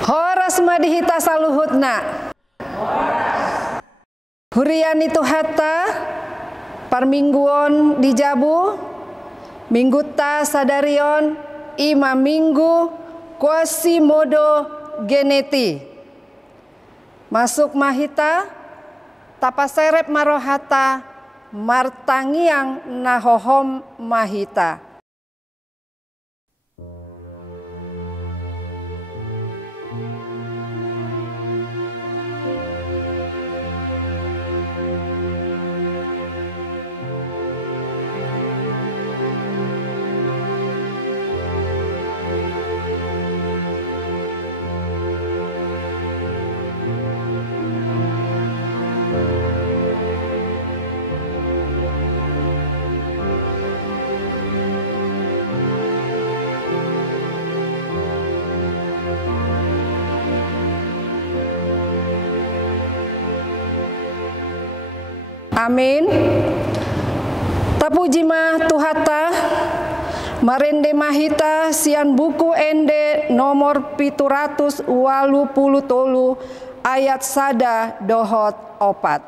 Horas madihita saluhutna. Hurian itu hatta parmingguon dijabu minggu ta sadarion ima minggu Quasimodo geneti masuk mahita tapaserep marohata martangiang nahohom mahita. Amin. Tapuji mah tuhata marende mahita sian buku ende nomor 783 ayat sada dohot opat.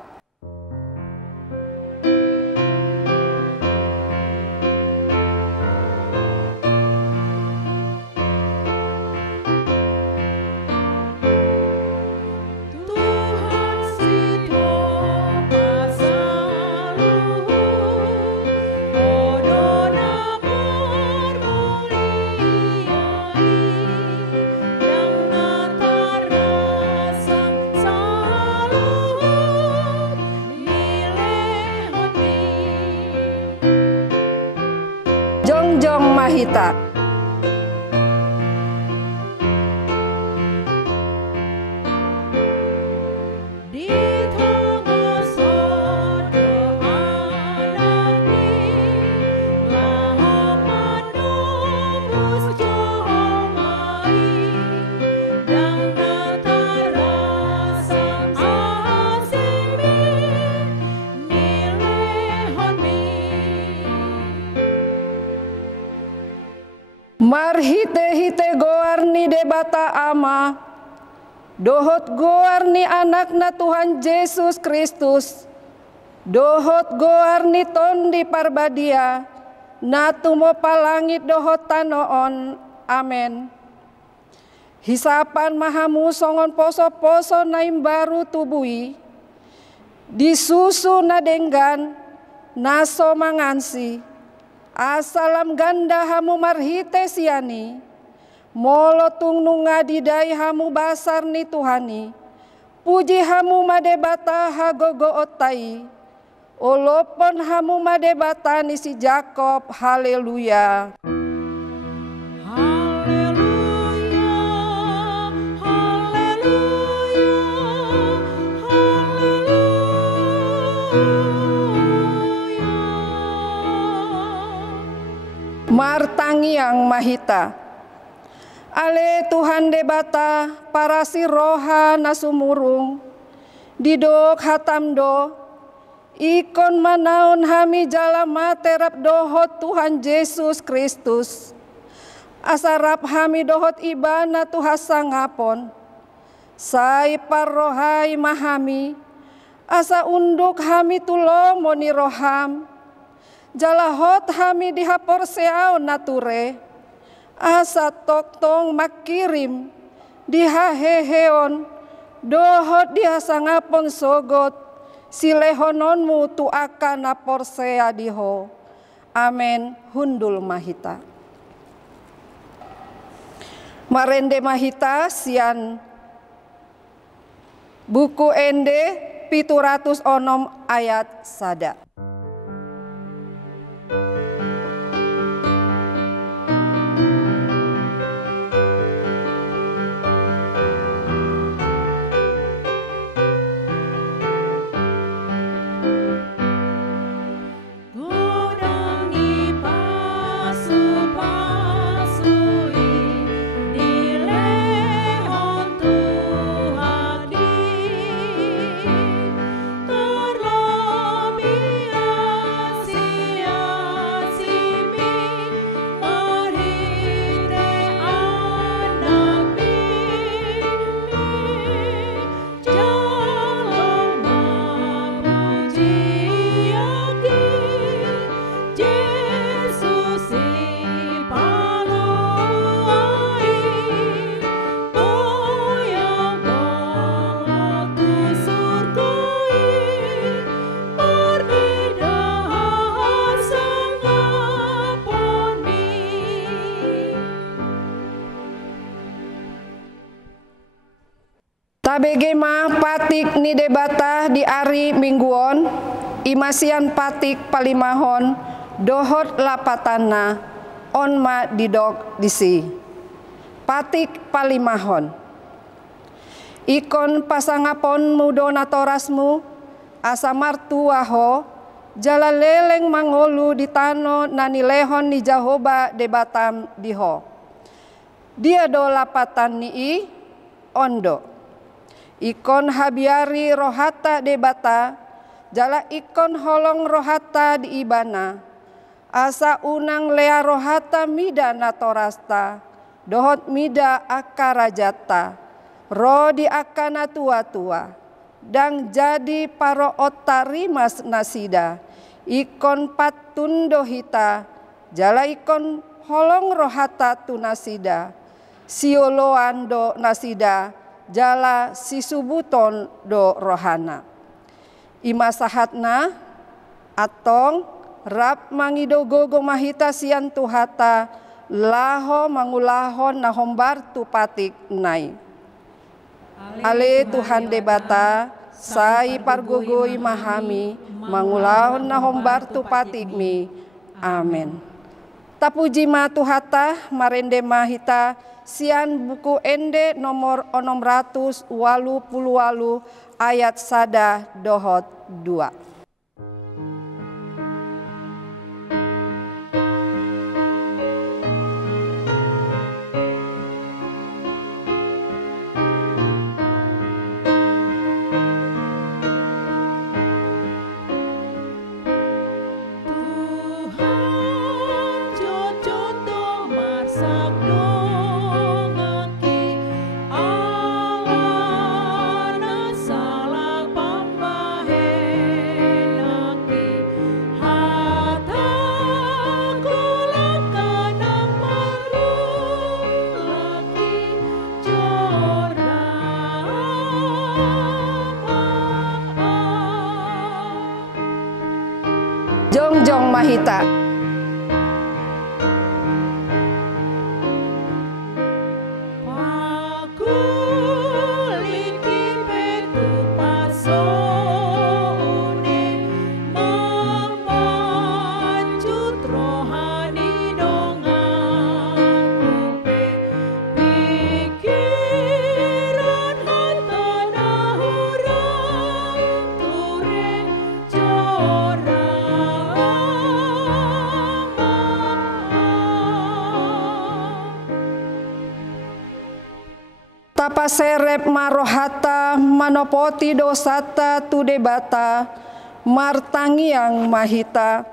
Jongjong mahita. Marhite-hite goarni debata ama dohot goarni anakna Tuhan Yesus Kristus dohot goarni tondi parbadia natumo palangit dohot tanoon. Amen. Hisapan mahamu songon poso-poso naim baru tubui disusu nadenggan naso mangansi asalam ganda hamu marhite siani molo tungnunga didai hamu basar ni Tuhani puji hamu madebata hagogo otai olopon hamu madebata ni si Jakob. Haleluya. Martangiang mahita ale Tuhan debata para si roha nasumurung didok hatamdo ikon manaon hami jalama terap dohot Tuhan Yesus Kristus asarap hami dohot ibana tuhasa ngapon sai parrohai mahami asa unduk hami tulomo ni roham jalahot hami dihapor seau nature asa toktong makirim dihaheheon dohot dihasa ngapon sogot silehononmu tu akan napor sea diho. Amen. Hundul mahita marende mahita sian buku ende 706 ayat sada. Terlebih Tabege mah patik ni debata di ari mingguon, imasian patik palimahon, dohot lapatana, onma didog disi. Patik palimahon. Ikon pasangapon mudonatorasmu, asa martuaho, jala leleng mangolu di tano nanilehon ni Jahoba debatam diho. Dia do lapatan nii ondo. Ikon habiari rohata debata, jala ikon holong rohata di ibana. Asa unang lea rohata mida natorasta, dohot mida akarajata, ro di akana tua-tua, dang jadi paro otarimas nasida, ikon patundo hita, jala ikon holong rohata tu nasida, sioloan do nasida, jala sisubuton do rohana. Imasahatna atong rap mangidogogo mahita sian tuhata laho mangulahon nahombar tu patik nai. Ale Tuhan debata sai pargogoi mahami mangulahon nahombar tu patikmi. Amin. Tapuji ma tuhata marende mahita sian buku ende nomor 688 ayat sada dohot 2. Jongjong mahita. Tapaserep marohata manopoti dosata tu debata martangiang mahita.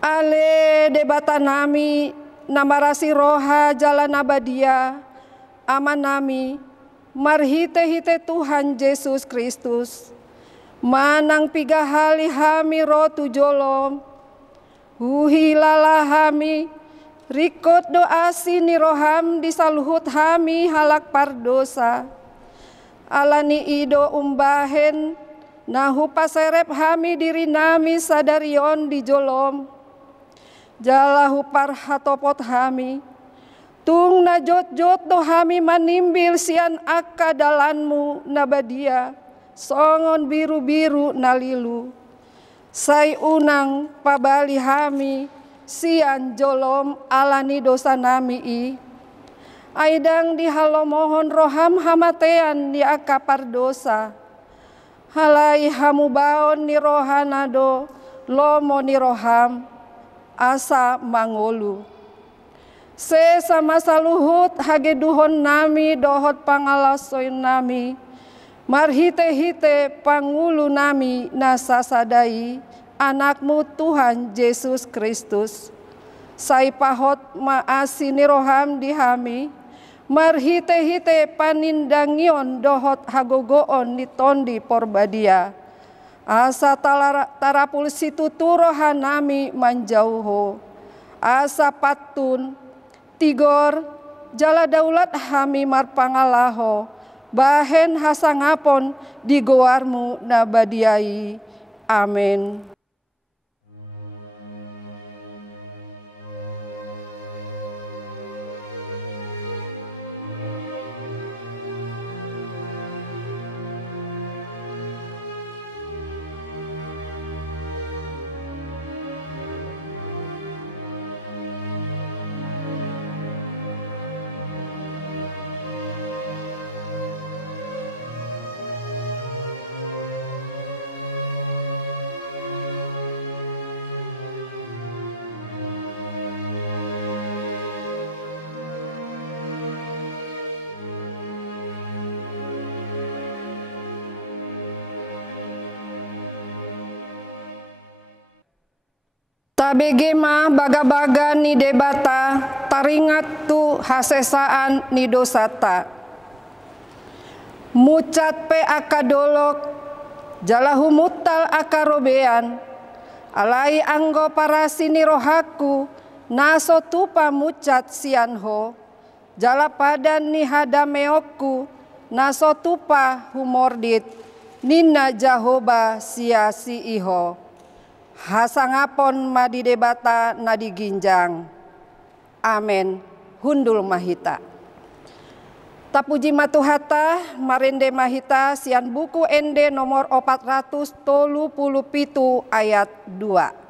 Ale debata nami namarasi roha jalan abadia aman nami marhite-hite Tuhan Yesus Kristus manang pigahali hami rotu jolom huhilala hami rikot doa sini roham disaluhut hami halak pardosa. Alani ido umbahen nahu paserep hami diri nami sadarion di jolom. Jalahu parhatopot hami. Tung najot-jot do hami manimbil sian akadalanmu nabadia. Songon biru-biru nalilu. Sai unang pabali hami. Sian jolom alani dosa nami i. Aidang dihalomohon roham hamatean di akapar dosa. Halai hamubaon ni rohanado lomo ni roham asa mangolu. Se sama saluhut hageduhon nami dohot pangalasoin nami. Marhite-hite pangulu nami nasasadai. Anakmu Tuhan Yesus Kristus, sai pahot maasi ni roham dihami, marhite-hite panindangion dohot hagogoon ni tondi porbadia, asa tarapul situ turohan nami manjauho, asa patun, tigor, jala daulat hami marpangalaho, bahen hasangapon di goarmu nabadiai. Amin. Tabege mah baga-baga ni debata taringat tu hasesaan ni dosata. Mucat pe akadolok jalahu mutal akarobean alai anggo parasi ni rohaku naso tupa mucat sianho jala padan ni hadameoku naso tupa humordit nina jahoba sia si iho hasangapon madi debata nadi ginjang. Amen. Hundul mahita. Tapuji matuhata marende mahita sian buku ende nomor 437 ayat 2.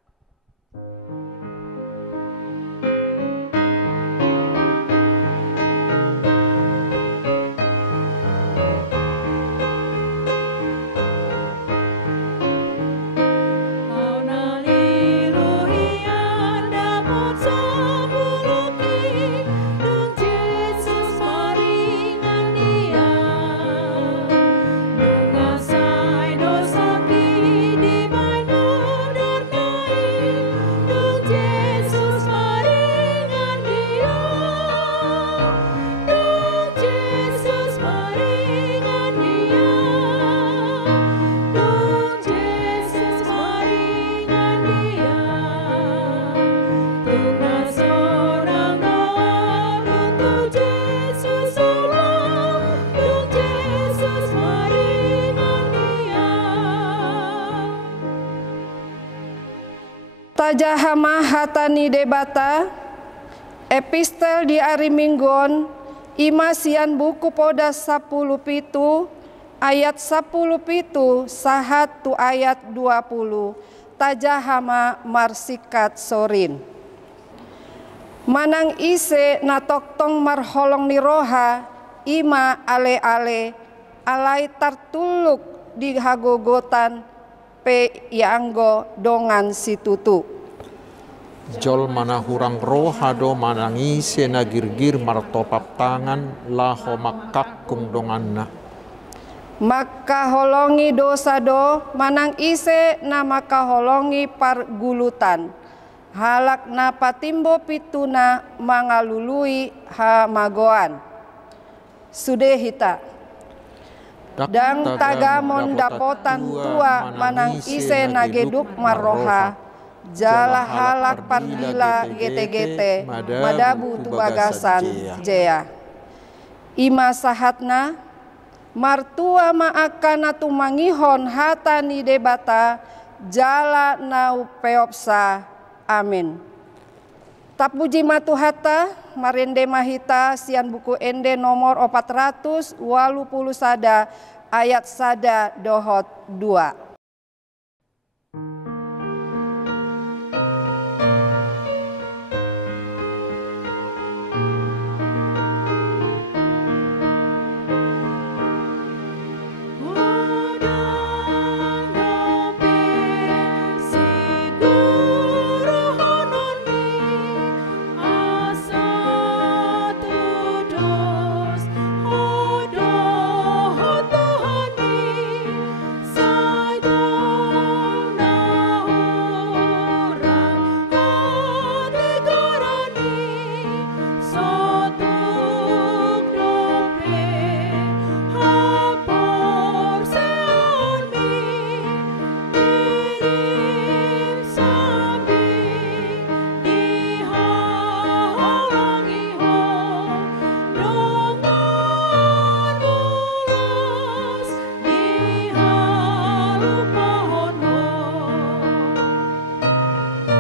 Tajahama hatani debata epistel di ari minggon imasian buku podas 10 pitu ayat 10 pitu sahat tu ayat 20 tajahama marsikat sorin manang ise natoktong marholong ni roha ima ale-ale alai tartuluk di hagogotan pe yanggo dongan situtu. Jol mana hurang roha do manangise na girgir martopap tangan laho makakung donganna. Maka holongi dosa do manang ise na maka holongi pargulutan. Halak na patimbo pituna mangalului hamagoan. Sudehita. Dang tagamon dapotan tua manang ise na geduk marroha. Jala halak pardila gete-gete madabu tu bagasan jea. Ima sahatna martua maakana tu mangihon hatani debata jala nau peopsa. Amin. Tapuji matuhata marende mahita sian buku ende nomor 481 ayat sada dohot 2.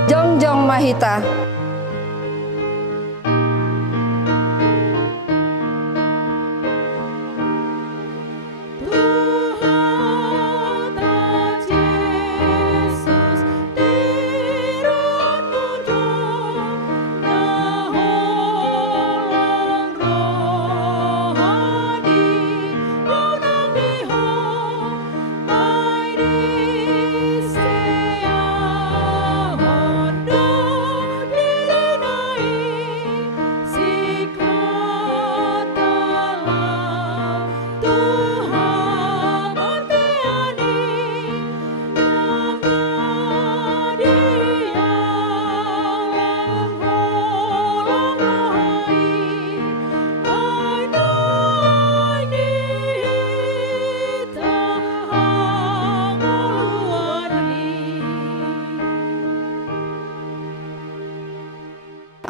Jongjong mahita.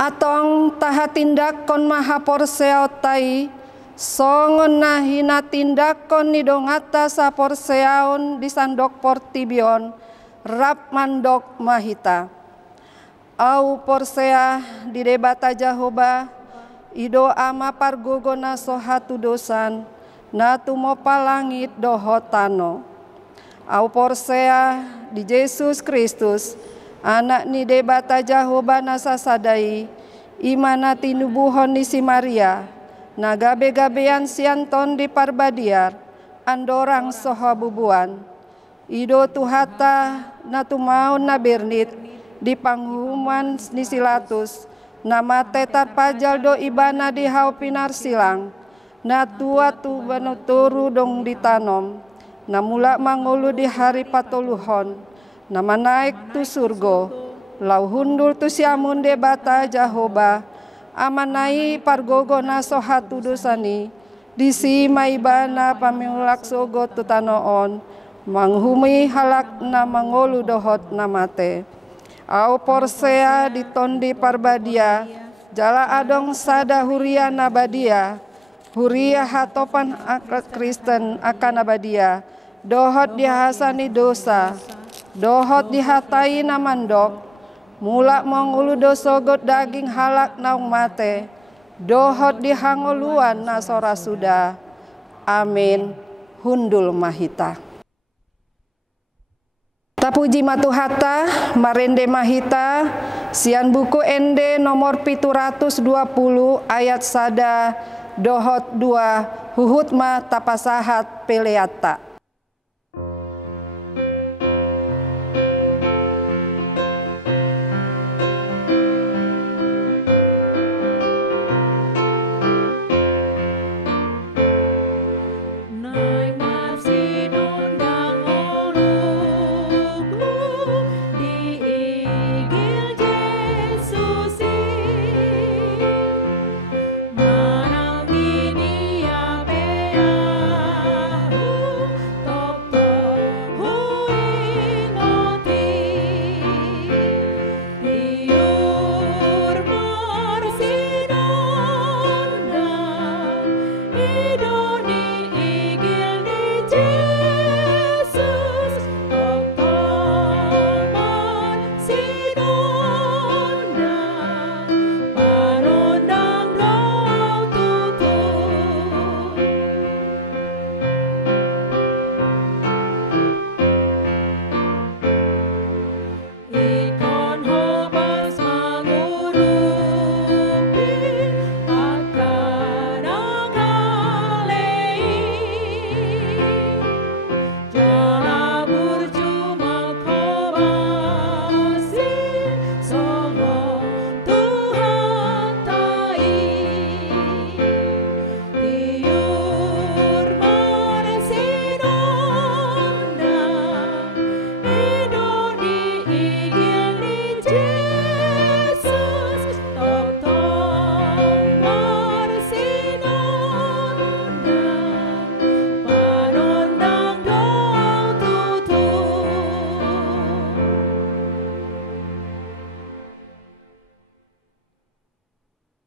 atong taha tindakon maha porseautai songon nahina tindakon ni dongata sa porseaon di sandok portibion rap mandok mahita au porsea di debata Jahoba ido ama pargogona sohatu dosan na tumopa langit dohotano au porsea di Yesus Kristus anak ni debata Jahoba nasasadai imana tinubuhon ni si Maria na gabe-gabean sianton di parbadiar andorang sohabubuan ido tuhata na tumaon na bernit di panghuman ni silatus na mate tarpajal do ibana di hau pinar silang na tua tu banuturu dong ditanom na mula mangulu di hari patoluhon na manaik tu surgo lau hundul tu siamun debata Jahoba amanai pargogo na sohatu dosani disi maibana pamiulak sogo tutanoon manghumi halak na mangolu dohot na mate au porsea di tondi parbadia jala adong sada huria nabadia huria hatopan akad Kristen akan nabadia dohot dihasani dosa dohot dihatai namandok mula mangulu dosogot daging halak naung mate dohot dihangoluan nasora sudah amin hundul mahita. Tapuji matuhata marende mahita sian buku ende nomor 720 ayat sada dohot 2 huhutma tapasahat peleata.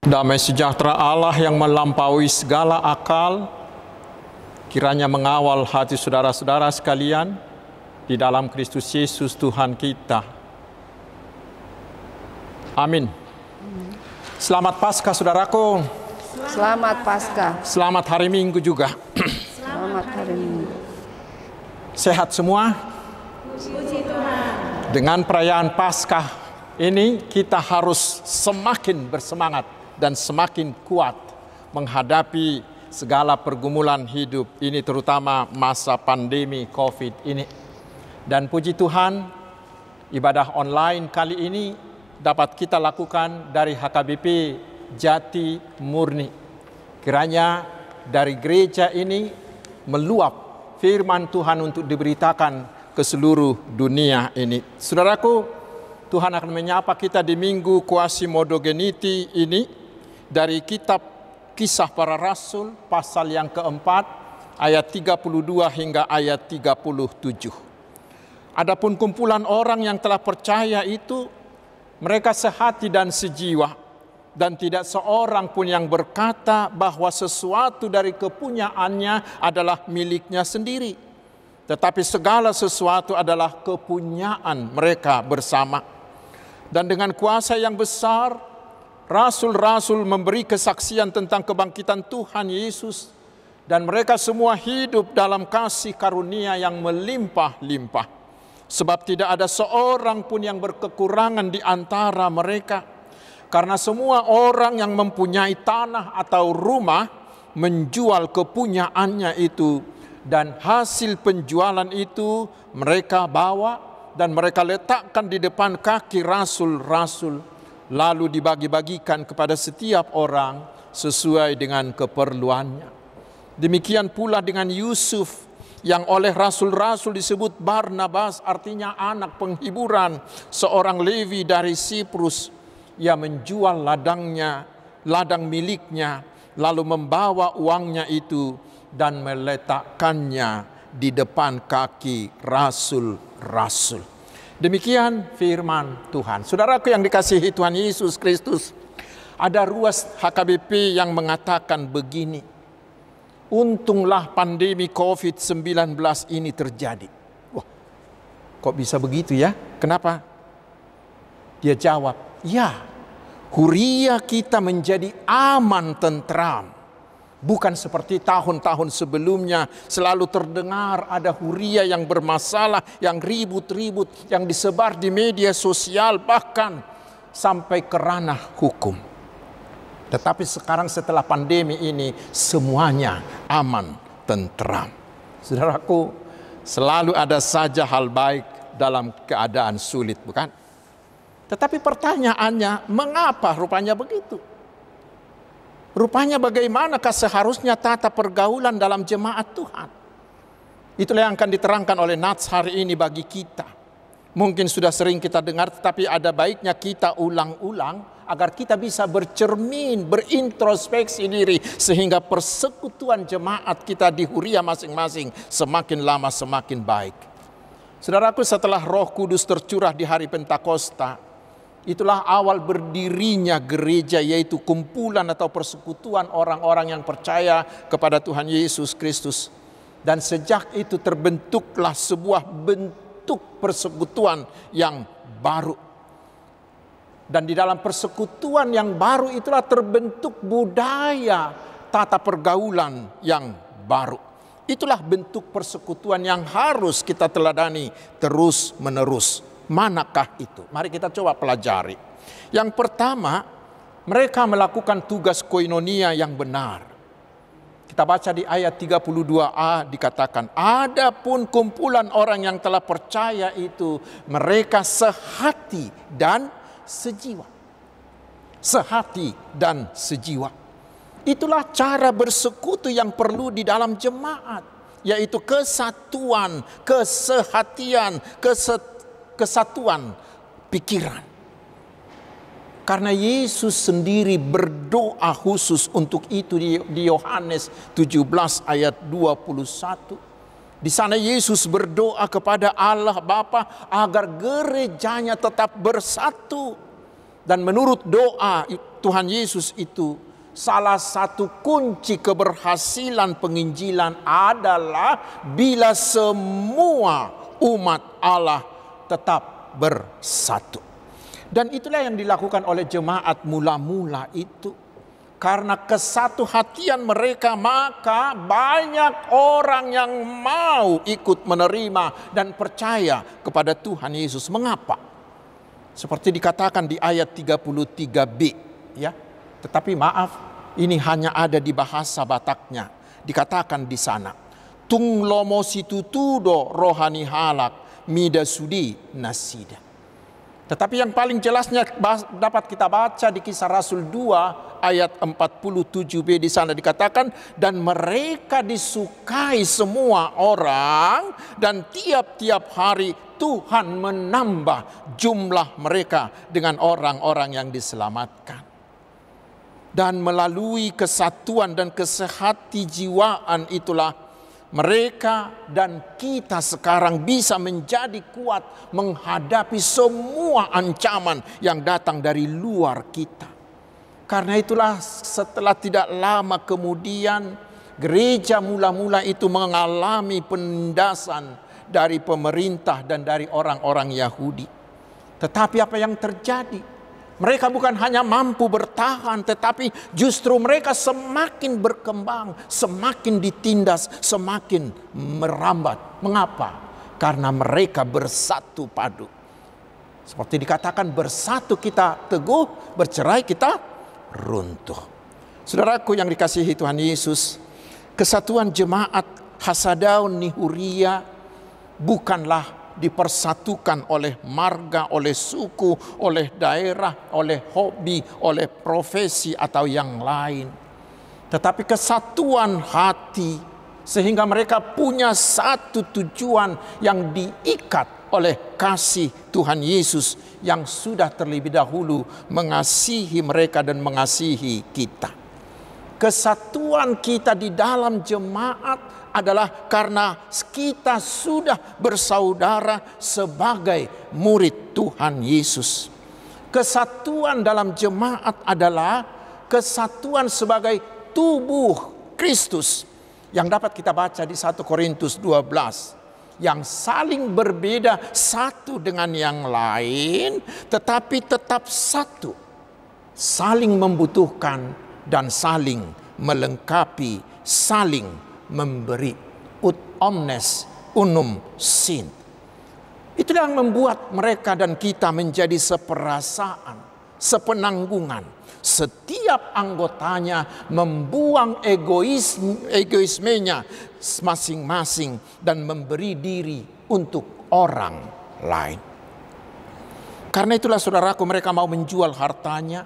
Damai sejahtera Allah yang melampaui segala akal, kiranya mengawal hati saudara-saudara sekalian di dalam Kristus Yesus Tuhan kita. Amin. Selamat Paskah saudaraku. Selamat Paskah. Selamat hari Minggu juga. Selamat hari Minggu. Sehat semua? Puji Tuhan. Dengan perayaan Paskah ini kita harus semakin bersemangat dan semakin kuat menghadapi segala pergumulan hidup ini, terutama masa pandemi COVID ini. Dan puji Tuhan, ibadah online kali ini dapat kita lakukan dari HKBP Jati Murni. Kiranya dari gereja ini meluap firman Tuhan untuk diberitakan ke seluruh dunia ini. Saudaraku, Tuhan akan menyapa kita di Minggu Quasimodogeniti ini dari kitab Kisah Para Rasul pasal yang keempat ayat 32 hingga ayat 37. Adapun kumpulan orang yang telah percaya itu, mereka sehati dan sejiwa, dan tidak seorang pun yang berkata bahwa sesuatu dari kepunyaannya adalah miliknya sendiri, tetapi segala sesuatu adalah kepunyaan mereka bersama. Dan dengan kuasa yang besar, rasul-rasul memberi kesaksian tentang kebangkitan Tuhan Yesus, dan mereka semua hidup dalam kasih karunia yang melimpah-limpah. Sebab tidak ada seorang pun yang berkekurangan di antara mereka. Karena semua orang yang mempunyai tanah atau rumah menjual kepunyaannya itu, dan hasil penjualan itu mereka bawa dan mereka letakkan di depan kaki rasul-rasul, lalu dibagi-bagikan kepada setiap orang sesuai dengan keperluannya. Demikian pula dengan Yusuf yang oleh rasul-rasul disebut Barnabas, artinya anak penghiburan, seorang Lewi dari Siprus. Ia menjual ladang miliknya, lalu membawa uangnya itu dan meletakkannya di depan kaki rasul-rasul. Demikian firman Tuhan. Saudaraku yang dikasihi Tuhan Yesus Kristus, ada ruas HKBP yang mengatakan begini: untunglah pandemi COVID-19 ini terjadi. Wah, kok bisa begitu ya? Kenapa? Dia jawab, ya, huria kita menjadi aman tentram. Bukan seperti tahun-tahun sebelumnya selalu terdengar ada huria yang bermasalah, yang ribut-ribut, yang disebar di media sosial, bahkan sampai ke ranah hukum. Tetapi sekarang setelah pandemi ini semuanya aman tentram. Saudaraku, selalu ada saja hal baik dalam keadaan sulit, bukan? Tetapi pertanyaannya, mengapa rupanya begitu? Rupanya bagaimanakah seharusnya tata pergaulan dalam jemaat Tuhan? Itulah yang akan diterangkan oleh Nats hari ini bagi kita. Mungkin sudah sering kita dengar, tetapi ada baiknya kita ulang-ulang agar kita bisa bercermin, berintrospeksi diri, sehingga persekutuan jemaat kita di huria masing-masing semakin lama semakin baik. Saudaraku, setelah Roh Kudus tercurah di hari Pentakosta, itulah awal berdirinya gereja, yaitu kumpulan atau persekutuan orang-orang yang percaya kepada Tuhan Yesus Kristus. Dan sejak itu terbentuklah sebuah bentuk persekutuan yang baru. Dan di dalam persekutuan yang baru itulah terbentuk budaya tata pergaulan yang baru. Itulah bentuk persekutuan yang harus kita teladani terus-menerus. Manakah itu? Mari kita coba pelajari. Yang pertama, mereka melakukan tugas koinonia yang benar. Kita baca di ayat 32a dikatakan, adapun kumpulan orang yang telah percaya itu, mereka sehati dan sejiwa. Sehati dan sejiwa. Itulah cara bersekutu yang perlu di dalam jemaat, yaitu kesatuan, kesehatian, kesatuan pikiran. Karena Yesus sendiri berdoa khusus untuk itu di Yohanes 17 ayat 21. Di sana Yesus berdoa kepada Allah Bapa agar gerejanya tetap bersatu. Dan menurut doa Tuhan Yesus itu, salah satu kunci keberhasilan penginjilan adalah bila semua umat Allah tetap bersatu. Dan itulah yang dilakukan oleh jemaat mula-mula itu. Karena kesatu hatian mereka, maka banyak orang yang mau ikut menerima dan percaya kepada Tuhan Yesus. Mengapa? Seperti dikatakan di ayat 33b, ya. Tetapi maaf, ini hanya ada di bahasa Bataknya. Dikatakan di sana, tung lomo situtudo rohani halak mida sudi nasida. Tetapi yang paling jelasnya dapat kita baca di Kisah Rasul 2 ayat 47b, di sana dikatakan, dan mereka disukai semua orang, dan tiap-tiap hari Tuhan menambah jumlah mereka dengan orang-orang yang diselamatkan. Dan melalui kesatuan dan kesehatijiwaan itulah mereka dan kita sekarang bisa menjadi kuat menghadapi semua ancaman yang datang dari luar kita. Karena itulah setelah tidak lama kemudian gereja mula-mula itu mengalami penindasan dari pemerintah dan dari orang-orang Yahudi. Tetapi apa yang terjadi? Mereka bukan hanya mampu bertahan, tetapi justru mereka semakin berkembang, semakin ditindas, semakin merambat. Mengapa? Karena mereka bersatu padu. Seperti dikatakan, bersatu kita teguh, bercerai kita runtuh. Saudaraku yang dikasihi Tuhan Yesus, kesatuan jemaat Hasadaun Nihuria bukanlah dipersatukan oleh marga, oleh suku, oleh daerah, oleh hobi, oleh profesi atau yang lain. Tetapi kesatuan hati sehingga mereka punya satu tujuan yang diikat oleh kasih Tuhan Yesus yang sudah terlebih dahulu mengasihi mereka dan mengasihi kita. Kesatuan kita di dalam jemaat adalah karena kita sudah bersaudara sebagai murid Tuhan Yesus. Kesatuan dalam jemaat adalah kesatuan sebagai tubuh Kristus yang dapat kita baca di 1 Korintus 12, yang saling berbeda satu dengan yang lain tetapi tetap satu, saling membutuhkan dan saling melengkapi, saling memberi. Ut omnes unum sint. Itulah yang membuat mereka dan kita menjadi seperasaan, sepenanggungan. Setiap anggotanya membuang egoismenya masing-masing dan memberi diri untuk orang lain. Karena itulah saudaraku, mereka mau menjual hartanya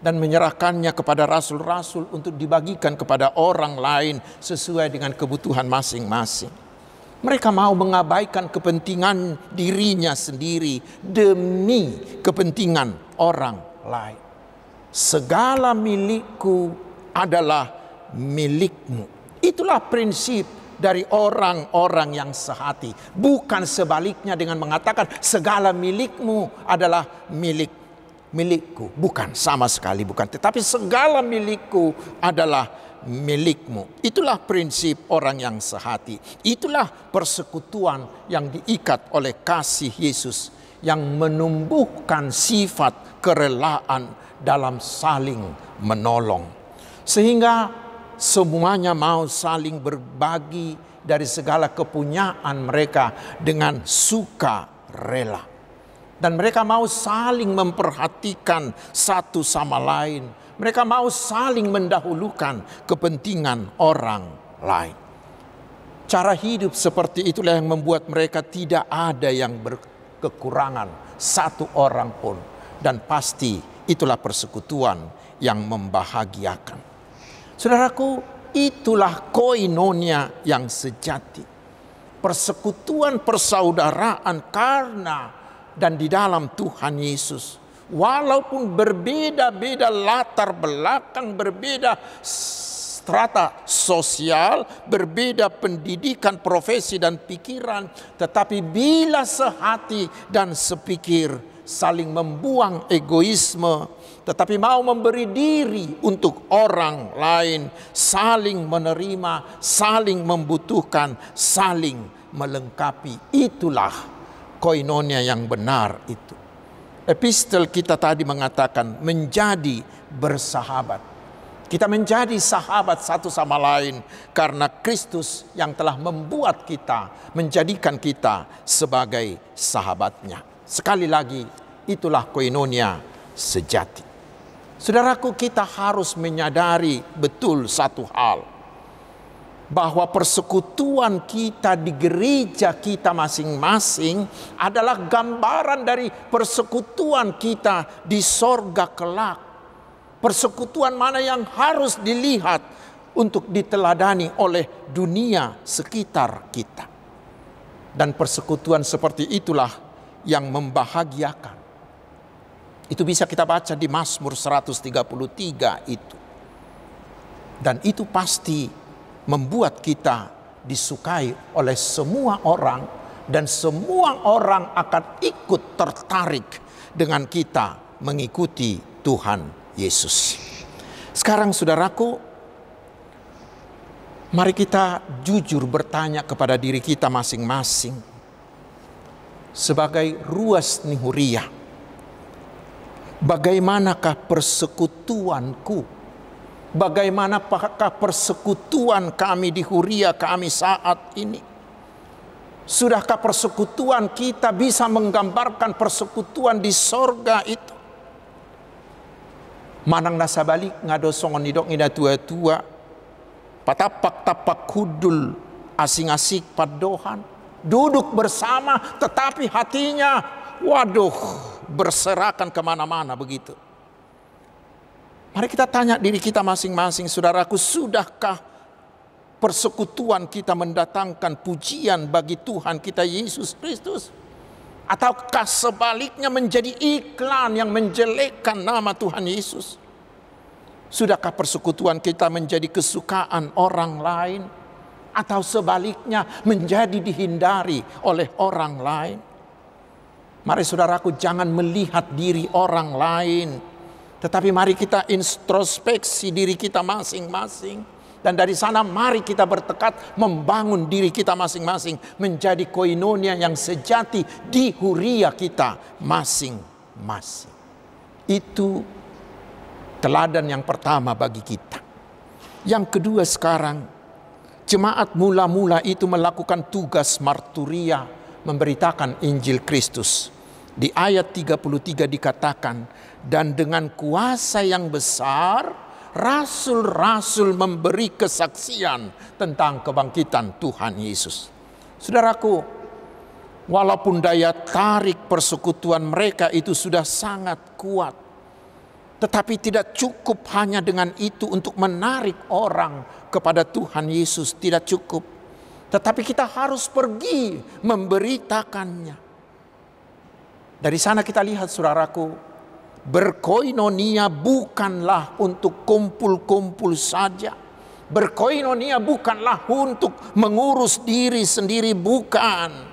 dan menyerahkannya kepada rasul-rasul untuk dibagikan kepada orang lain sesuai dengan kebutuhan masing-masing. Mereka mau mengabaikan kepentingan dirinya sendiri demi kepentingan orang lain. Segala milikku adalah milikmu. Itulah prinsip dari orang-orang yang sehati. Bukan sebaliknya dengan mengatakan segala milikmu adalah milikku. Bukan, sama sekali bukan. Tetapi segala milikku adalah milikmu. Itulah prinsip orang yang sehati. Itulah persekutuan yang diikat oleh kasih Yesus yang menumbuhkan sifat kerelaan dalam saling menolong. Sehingga semuanya mau saling berbagi dari segala kepunyaan mereka dengan suka rela. Dan mereka mau saling memperhatikan satu sama lain. Mereka mau saling mendahulukan kepentingan orang lain. Cara hidup seperti itulah yang membuat mereka tidak ada yang berkekurangan satu orang pun. Dan pasti itulah persekutuan yang membahagiakan. Saudaraku, itulah koinonia yang sejati. Persekutuan persaudaraan karena dan di dalam Tuhan Yesus. Walaupun berbeda-beda latar belakang, berbeda strata sosial, berbeda pendidikan, profesi dan pikiran, tetapi bila sehati dan sepikir, saling membuang egoisme, tetapi mau memberi diri untuk orang lain, saling menerima, saling membutuhkan, saling melengkapi. Itulah koinonia yang benar itu. Epistel kita tadi mengatakan menjadi bersahabat. Kita menjadi sahabat satu sama lain karena Kristus yang telah membuat kita, menjadikan kita sebagai sahabatnya. Sekali lagi, itulah koinonia sejati. Saudaraku, kita harus menyadari betul satu hal. Bahwa persekutuan kita di gereja kita masing-masing adalah gambaran dari persekutuan kita di sorga kelak. Persekutuan mana yang harus dilihat untuk diteladani oleh dunia sekitar kita. Dan persekutuan seperti itulah yang membahagiakan. Itu bisa kita baca di Mazmur 133 itu. Dan itu pasti membuat kita disukai oleh semua orang dan semua orang akan ikut tertarik dengan kita mengikuti Tuhan Yesus. Sekarang saudaraku, mari kita jujur bertanya kepada diri kita masing-masing. Sebagai ruas Nihuria, bagaimanakah persekutuanku? Bagaimanakah persekutuan kami di Huria kami saat ini? Sudahkah persekutuan kita bisa menggambarkan persekutuan di sorga itu? Manang nasa balik ngado songon nidok ngida tua-tua, patapak-tapak kudul asing-asing padohan, duduk bersama tetapi hatinya, waduh, berserakan kemana-mana begitu. Mari kita tanya diri kita masing-masing, saudaraku, sudahkah persekutuan kita mendatangkan pujian bagi Tuhan kita Yesus Kristus? Ataukah sebaliknya menjadi iklan yang menjelekkan nama Tuhan Yesus? Sudahkah persekutuan kita menjadi kesukaan orang lain? Atau sebaliknya menjadi dihindari oleh orang lain? Mari saudaraku, jangan melihat diri orang lain, tetapi mari kita introspeksi diri kita masing-masing. Dan dari sana mari kita bertekad membangun diri kita masing-masing menjadi koinonia yang sejati di Huria kita masing-masing. Itu teladan yang pertama bagi kita. Yang kedua, sekarang jemaat mula-mula itu melakukan tugas marturia, memberitakan Injil Kristus. Di ayat 33 dikatakan, dan dengan kuasa yang besar rasul-rasul memberi kesaksian tentang kebangkitan Tuhan Yesus. Saudaraku, walaupun daya tarik persekutuan mereka itu sudah sangat kuat, tetapi tidak cukup hanya dengan itu untuk menarik orang kepada Tuhan Yesus. Tidak cukup. Tetapi kita harus pergi memberitakannya. Dari sana kita lihat, saudaraku, berkoinonia bukanlah untuk kumpul-kumpul saja. Berkoinonia bukanlah untuk mengurus diri sendiri, bukan.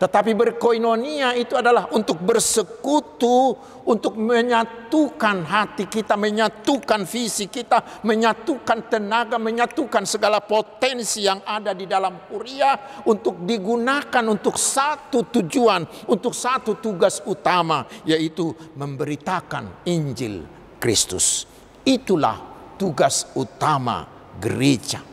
Tetapi berkoinonia itu adalah untuk bersekutu, untuk menyatukan hati kita, menyatukan visi kita, menyatukan tenaga, menyatukan segala potensi yang ada di dalam Huria untuk digunakan untuk satu tujuan, untuk satu tugas utama, yaitu memberitakan Injil Kristus. Itulah tugas utama gereja.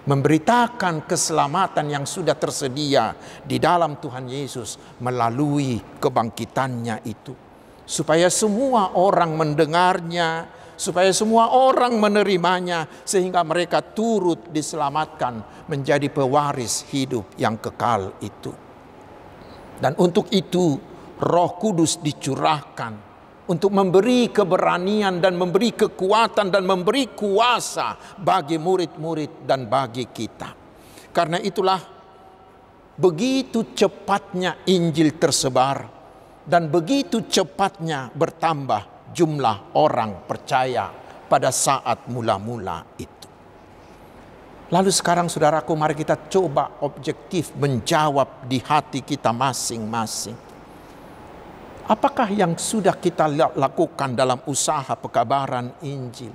Memberitakan keselamatan yang sudah tersedia di dalam Tuhan Yesus melalui kebangkitannya itu. Supaya semua orang mendengarnya, supaya semua orang menerimanya, sehingga mereka turut diselamatkan menjadi pewaris hidup yang kekal itu. Dan untuk itu Roh Kudus dicurahkan untuk memberi keberanian dan memberi kekuatan dan memberi kuasa bagi murid-murid dan bagi kita. Karena itulah begitu cepatnya Injil tersebar dan begitu cepatnya bertambah jumlah orang percaya pada saat mula-mula itu. Lalu sekarang, saudaraku, mari kita coba objektif menjawab di hati kita masing-masing. Apakah yang sudah kita lakukan dalam usaha pekabaran Injil?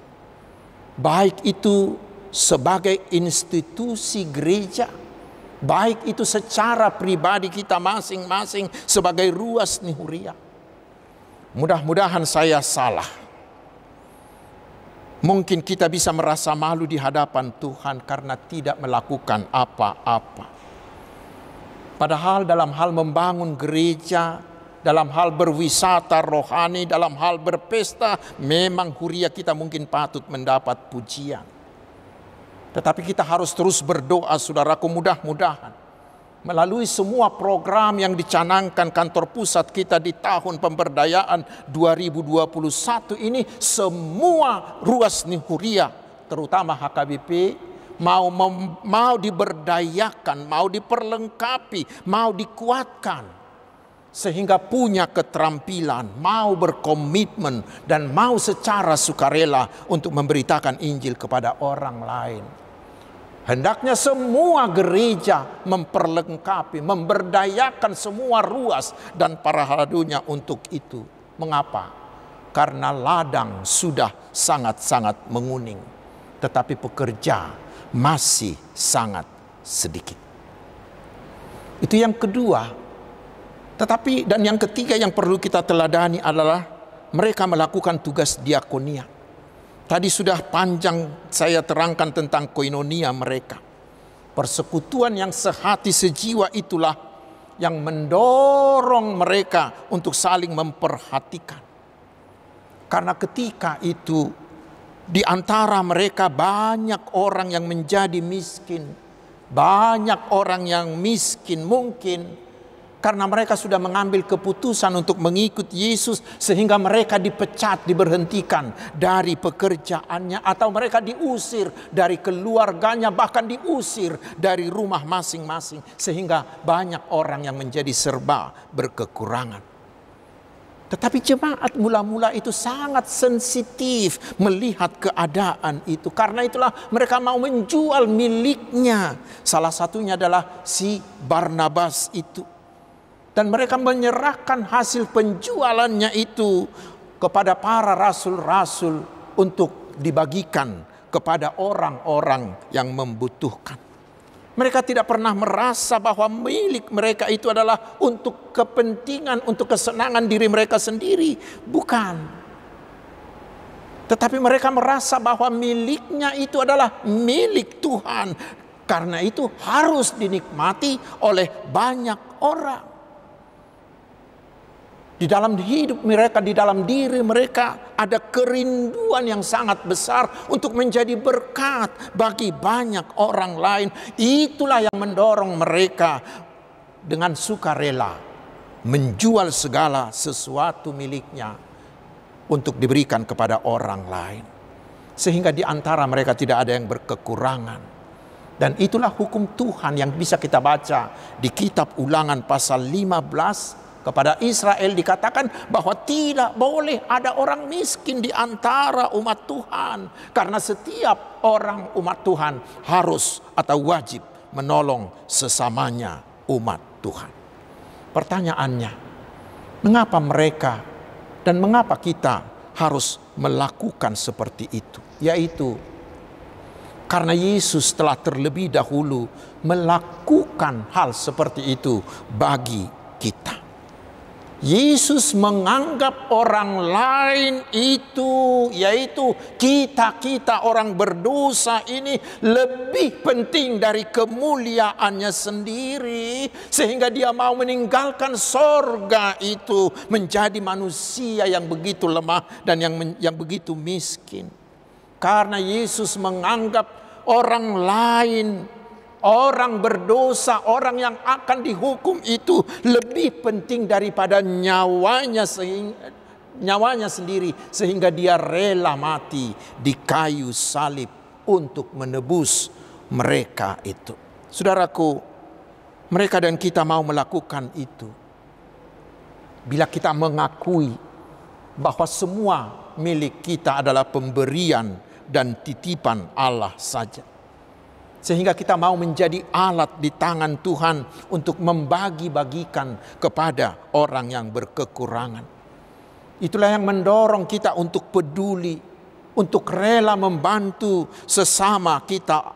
Baik itu sebagai institusi gereja, baik itu secara pribadi kita masing-masing sebagai ruas Nihuria. Mudah-mudahan saya salah. Mungkin kita bisa merasa malu di hadapan Tuhan karena tidak melakukan apa-apa. Padahal dalam hal membangun gereja, dalam hal berwisata rohani, dalam hal berpesta, memang Huria kita mungkin patut mendapat pujian. Tetapi kita harus terus berdoa, saudaraku, mudah-mudahan melalui semua program yang dicanangkan kantor pusat kita di tahun pemberdayaan 2021 ini, semua ruas Nihuria, terutama HKBP, mau diberdayakan, mau diperlengkapi, mau dikuatkan, sehingga punya keterampilan, mau berkomitmen, dan mau secara sukarela untuk memberitakan Injil kepada orang lain. Hendaknya semua gereja memperlengkapi, memberdayakan semua ruas dan para halunya untuk itu. Mengapa? karena ladang sudah sangat-sangat menguning, tetapi pekerja masih sangat sedikit. Itu yang kedua. Tetapi dan yang ketiga yang perlu kita teladani adalah mereka melakukan tugas diakonia. Tadi sudah panjang saya terangkan tentang koinonia mereka. Persekutuan yang sehati sejiwa itulah yang mendorong mereka untuk saling memperhatikan. Karena ketika itu di antara mereka banyak orang yang menjadi miskin. Banyak orang yang miskin mungkin karena mereka sudah mengambil keputusan untuk mengikut Yesus, sehingga mereka dipecat, diberhentikan dari pekerjaannya, atau mereka diusir dari keluarganya, bahkan diusir dari rumah masing-masing, sehingga banyak orang yang menjadi serba berkekurangan. Tetapi jemaat mula-mula itu sangat sensitif melihat keadaan itu. Karena itulah mereka mau menjual miliknya. Salah satunya adalah si Barnabas itu. Dan mereka menyerahkan hasil penjualannya itu kepada para rasul-rasul untuk dibagikan kepada orang-orang yang membutuhkan. Mereka tidak pernah merasa bahwa milik mereka itu adalah untuk kepentingan, untuk kesenangan diri mereka sendiri. Bukan. Tetapi mereka merasa bahwa miliknya itu adalah milik Tuhan. Karena itu harus dinikmati oleh banyak orang. Di dalam hidup mereka, di dalam diri mereka ada kerinduan yang sangat besar untuk menjadi berkat bagi banyak orang lain. Itulah yang mendorong mereka dengan sukarela menjual segala sesuatu miliknya untuk diberikan kepada orang lain. Sehingga di antara mereka tidak ada yang berkekurangan. Dan itulah hukum Tuhan yang bisa kita baca di kitab Ulangan pasal 15. Kepada Israel dikatakan bahwa tidak boleh ada orang miskin di antara umat Tuhan. Karena setiap orang umat Tuhan harus atau wajib menolong sesamanya umat Tuhan. Pertanyaannya, mengapa mereka dan mengapa kita harus melakukan seperti itu? Yaitu karena Yesus telah terlebih dahulu melakukan hal seperti itu bagi kita. Yesus menganggap orang lain itu, yaitu kita orang berdosa ini, lebih penting dari kemuliaannya sendiri, sehingga dia mau meninggalkan sorga itu menjadi manusia yang begitu lemah dan yang begitu miskin. Karena Yesus menganggap orang lain, orang berdosa, orang yang akan dihukum itu lebih penting daripada nyawanya sendiri, sehingga dia rela mati di kayu salib untuk menebus mereka itu. Saudaraku, mereka dan kita mau melakukan itu bila kita mengakui bahwa semua milik kita adalah pemberian dan titipan Allah saja. Sehingga kita mau menjadi alat di tangan Tuhan untuk membagi-bagikan kepada orang yang berkekurangan. Itulah yang mendorong kita untuk peduli, untuk rela membantu sesama kita.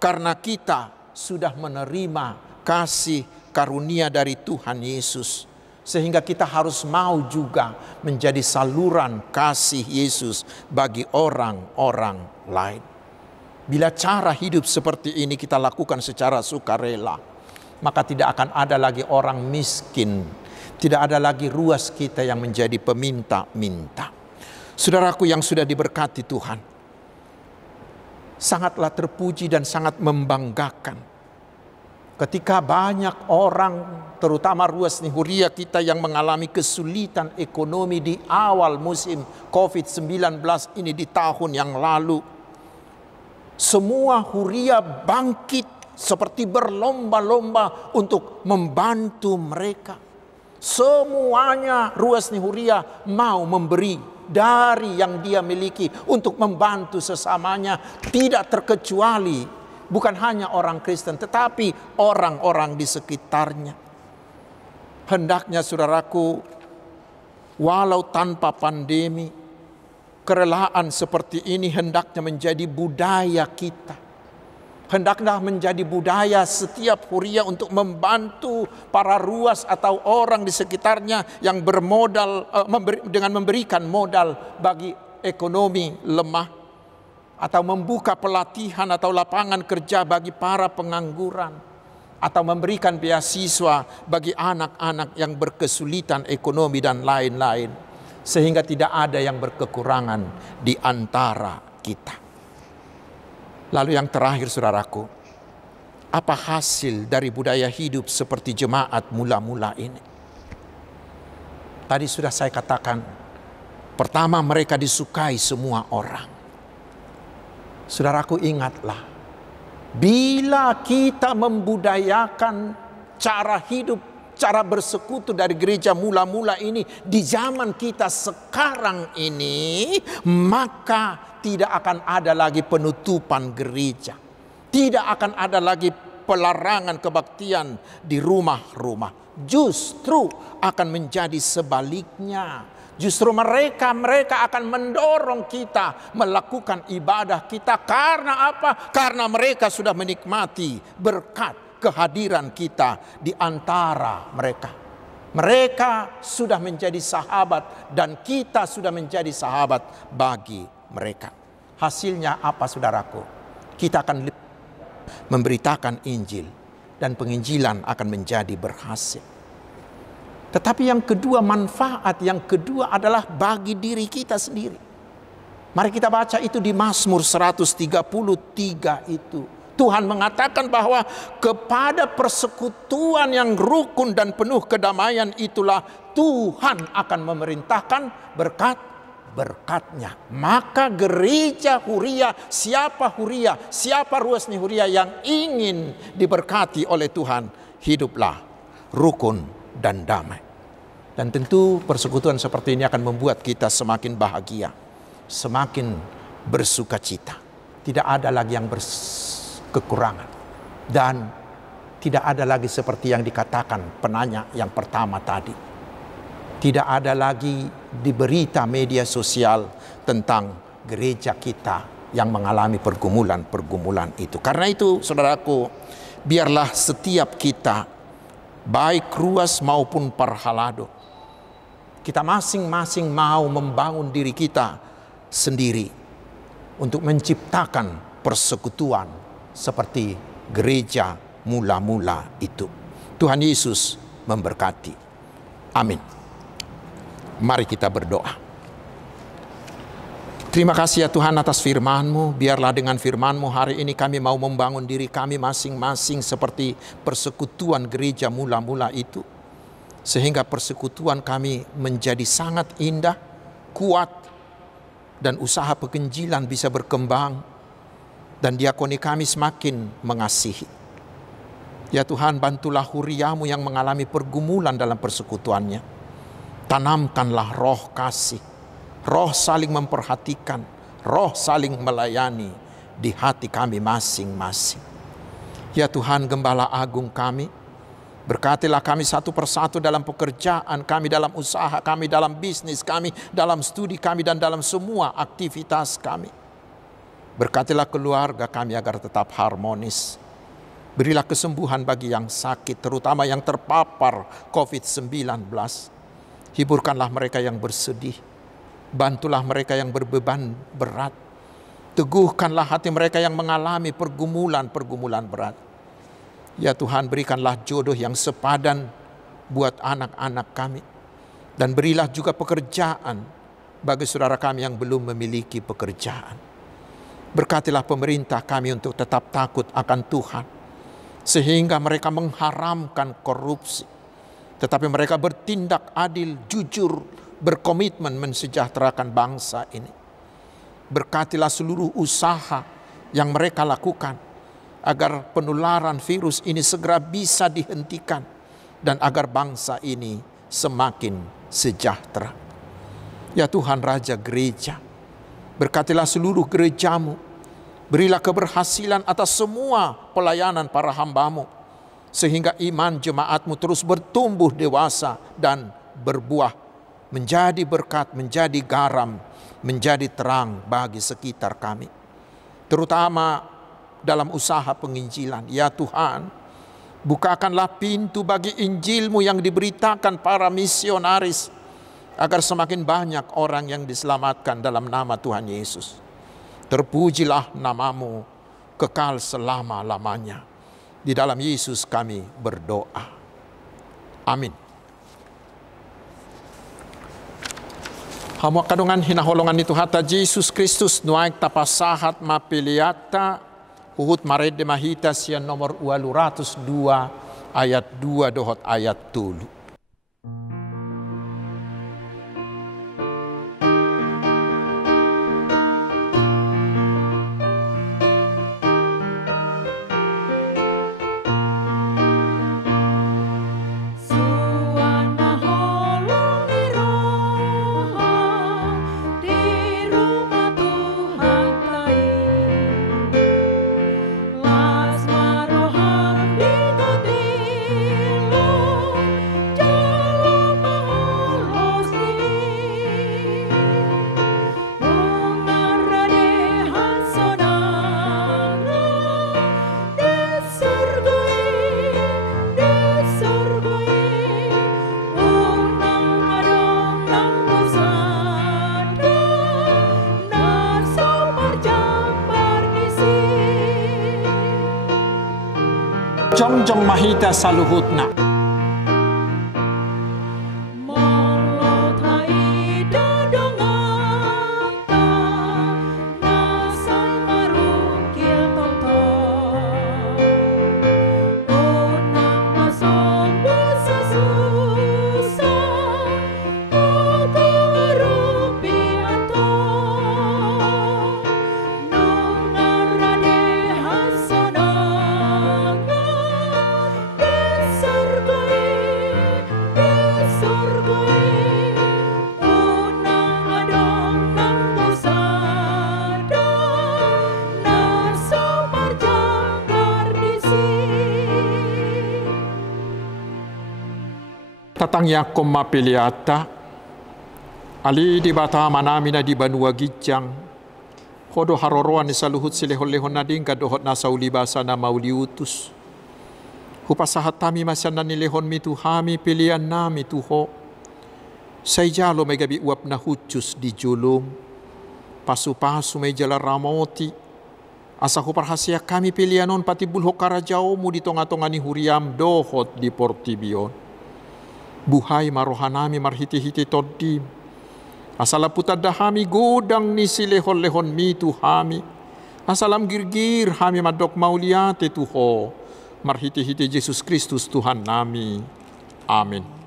Karena kita sudah menerima kasih karunia dari Tuhan Yesus. Sehingga kita harus mau juga menjadi saluran kasih Yesus bagi orang-orang lain. Bila cara hidup seperti ini kita lakukan secara sukarela, maka tidak akan ada lagi orang miskin. Tidak ada lagi ruas kita yang menjadi peminta-minta. Saudaraku yang sudah diberkati Tuhan, sangatlah terpuji dan sangat membanggakan ketika banyak orang, terutama ruas Nihuria kita yang mengalami kesulitan ekonomi di awal musim COVID-19 ini di tahun yang lalu. Semua Huria bangkit seperti berlomba-lomba untuk membantu mereka. Semuanya ruas Nihuria mau memberi dari yang dia miliki untuk membantu sesamanya. Tidak terkecuali bukan hanya orang Kristen tetapi orang-orang di sekitarnya. Hendaknya saudaraku, walau tanpa pandemi, kerelaan seperti ini hendaknya menjadi budaya kita. Hendaklah menjadi budaya setiap huria untuk membantu para ruas atau orang di sekitarnya yang bermodal dengan memberikan modal bagi ekonomi lemah, atau membuka pelatihan atau lapangan kerja bagi para pengangguran, atau memberikan beasiswa bagi anak-anak yang berkesulitan ekonomi dan lain-lain, sehingga tidak ada yang berkekurangan di antara kita. Lalu yang terakhir, saudaraku, apa hasil dari budaya hidup seperti jemaat mula-mula ini? Tadi sudah saya katakan, pertama, mereka disukai semua orang. Saudaraku, ingatlah, bila kita membudayakan cara hidup, cara bersekutu dari gereja mula-mula ini di zaman kita sekarang ini, maka tidak akan ada lagi penutupan gereja. Tidak akan ada lagi pelarangan kebaktian di rumah-rumah. Justru akan menjadi sebaliknya. Justru mereka akan mendorong kita melakukan ibadah kita. Karena apa? Karena mereka sudah menikmati berkat kehadiran kita di antara mereka. Mereka sudah menjadi sahabat dan kita sudah menjadi sahabat bagi mereka. Hasilnya apa, saudaraku? Kita akan memberitakan Injil dan penginjilan akan menjadi berhasil. Tetapi yang kedua, manfaat yang kedua adalah bagi diri kita sendiri. Mari kita baca itu di Mazmur 133 itu. Tuhan mengatakan bahwa kepada persekutuan yang rukun dan penuh kedamaian itulah Tuhan akan memerintahkan berkat-berkatnya. Maka gereja huria, siapa ruasnya huria yang ingin diberkati oleh Tuhan, hiduplah rukun dan damai. Dan tentu persekutuan seperti ini akan membuat kita semakin bahagia, semakin bersuka cita. Tidak ada lagi yang kekurangan. Dan tidak ada lagi seperti yang dikatakan penanya yang pertama tadi. Tidak ada lagi di berita media sosial tentang gereja kita yang mengalami pergumulan-pergumulan itu. Karena itu, saudaraku, biarlah setiap kita, baik ruas maupun parhalado, kita masing-masing mau membangun diri kita sendiri untuk menciptakan persekutuan seperti gereja mula-mula itu. Tuhan Yesus memberkati. Amin. Mari kita berdoa. Terima kasih ya Tuhan atas firman-Mu. Biarlah dengan firman-Mu hari ini kami mau membangun diri kami masing-masing seperti persekutuan gereja mula-mula itu. Sehingga persekutuan kami menjadi sangat indah, kuat, dan usaha penginjilan bisa berkembang, dan diakoni kami semakin mengasihi. Ya Tuhan, bantulah huriamu yang mengalami pergumulan dalam persekutuannya. Tanamkanlah roh kasih, roh saling memperhatikan, roh saling melayani di hati kami masing-masing. Ya Tuhan, Gembala Agung kami, berkatilah kami satu persatu dalam pekerjaan kami, dalam usaha kami, dalam bisnis kami, dalam studi kami, dan dalam semua aktivitas kami. Berkatilah keluarga kami agar tetap harmonis. Berilah kesembuhan bagi yang sakit, terutama yang terpapar COVID-19. Hiburkanlah mereka yang bersedih. Bantulah mereka yang berbeban berat. Teguhkanlah hati mereka yang mengalami pergumulan-pergumulan berat. Ya Tuhan, berikanlah jodoh yang sepadan buat anak-anak kami. Dan berilah juga pekerjaan bagi saudara kami yang belum memiliki pekerjaan. Berkatilah pemerintah kami untuk tetap takut akan Tuhan, sehingga mereka mengharamkan korupsi, tetapi mereka bertindak adil, jujur, berkomitmen mensejahterakan bangsa ini. Berkatilah seluruh usaha yang mereka lakukan, agar penularan virus ini segera bisa dihentikan, dan agar bangsa ini semakin sejahtera. Ya Tuhan Raja Gereja, berkatilah seluruh gerejamu, berilah keberhasilan atas semua pelayanan para hamba-Mu, sehingga iman jemaat-Mu terus bertumbuh dewasa dan berbuah menjadi berkat, menjadi garam, menjadi terang bagi sekitar kami. Terutama dalam usaha penginjilan. Ya Tuhan, bukakanlah pintu bagi Injil-Mu yang diberitakan para misionaris, agar semakin banyak orang yang diselamatkan dalam nama Tuhan Yesus. Terpujilah nama-Mu kekal selama-lamanya. Di dalam Yesus kami berdoa. Amin. Hamu kadungan hinaholongan itu hata Yesus Kristus nuaik tapasahat mapiliata uhut marede mahita sian nomor 202 ayat 2 dohot ayat 3. Jongjong mahita saluhutna. Tatang yakom mapiliata ali di bata manamina di Banua Gijang kodo haroroan ni saluhut silehon-lehon nading kadohot na saulibasa na mauliutus hupasahat tami masyanan ni lehon mituhami pilihan nami tuho say jalo may gabi uap na hutyus di julum pasu-pasu may jala ramoti asa huparhasya kami pilihanon pati bulho karajao mu di tonga-tonga ni huriam dohot di Portibion. Buhay marohanami marhiti-hiti toddim. Asala putadahami godang ni silehon-lehon mitu hami. Asalam girgir hami madok mauliate tuho. Marhiti-hiti Yesus Kristus Tuhan nami. Amin.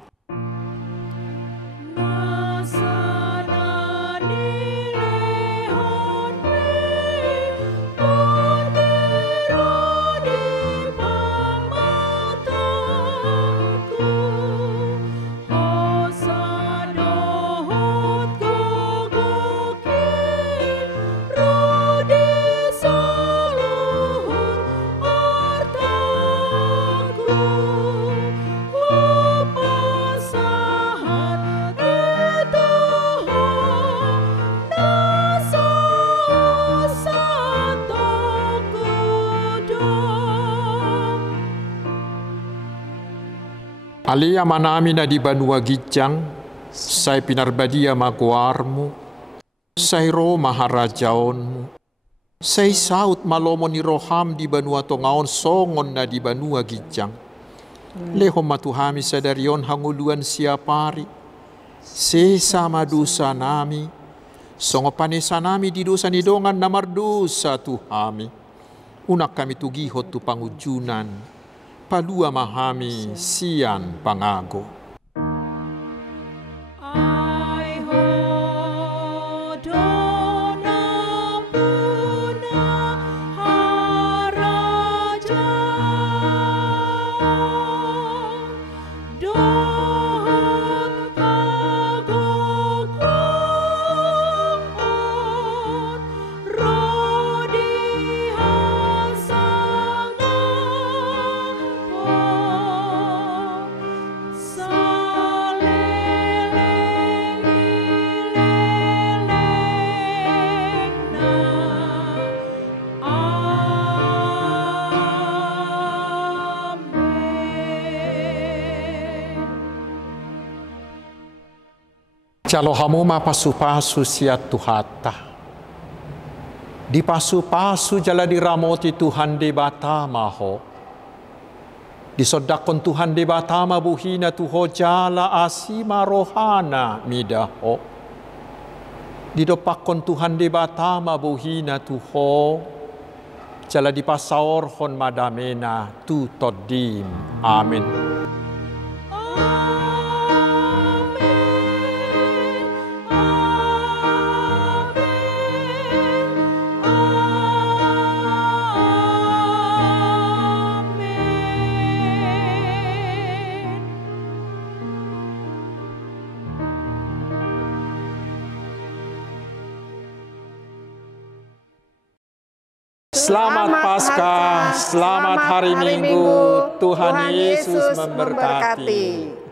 Alia manami na di Banua Gijang, say pinarbadia maguarmu, say ro maharajaonmu, say saut malomo ni roham di Banua Tongaon songon na di Banua Gijang. Lehom matuhami sadarion hanguluan siapari, sesa madusa nami, songo panesa nami di dosa ni dongan na mardosa tuhami. Unak kami tugihot tu pangujunan, palua mahami sian pangago. So Jalo hamu ma pasu-pasu siat tuhata. Di pasu-pasu jala diramoti Tuhan di batama ho. Disodakon Tuhan di batama buhina tuho jala asima rohana midaho. Didopakon Tuhan di batama buhina tuho jala di pasaor hon madamena tu todim. Amin. Selamat Paskah, selamat hari Minggu, Tuhan Yesus memberkati.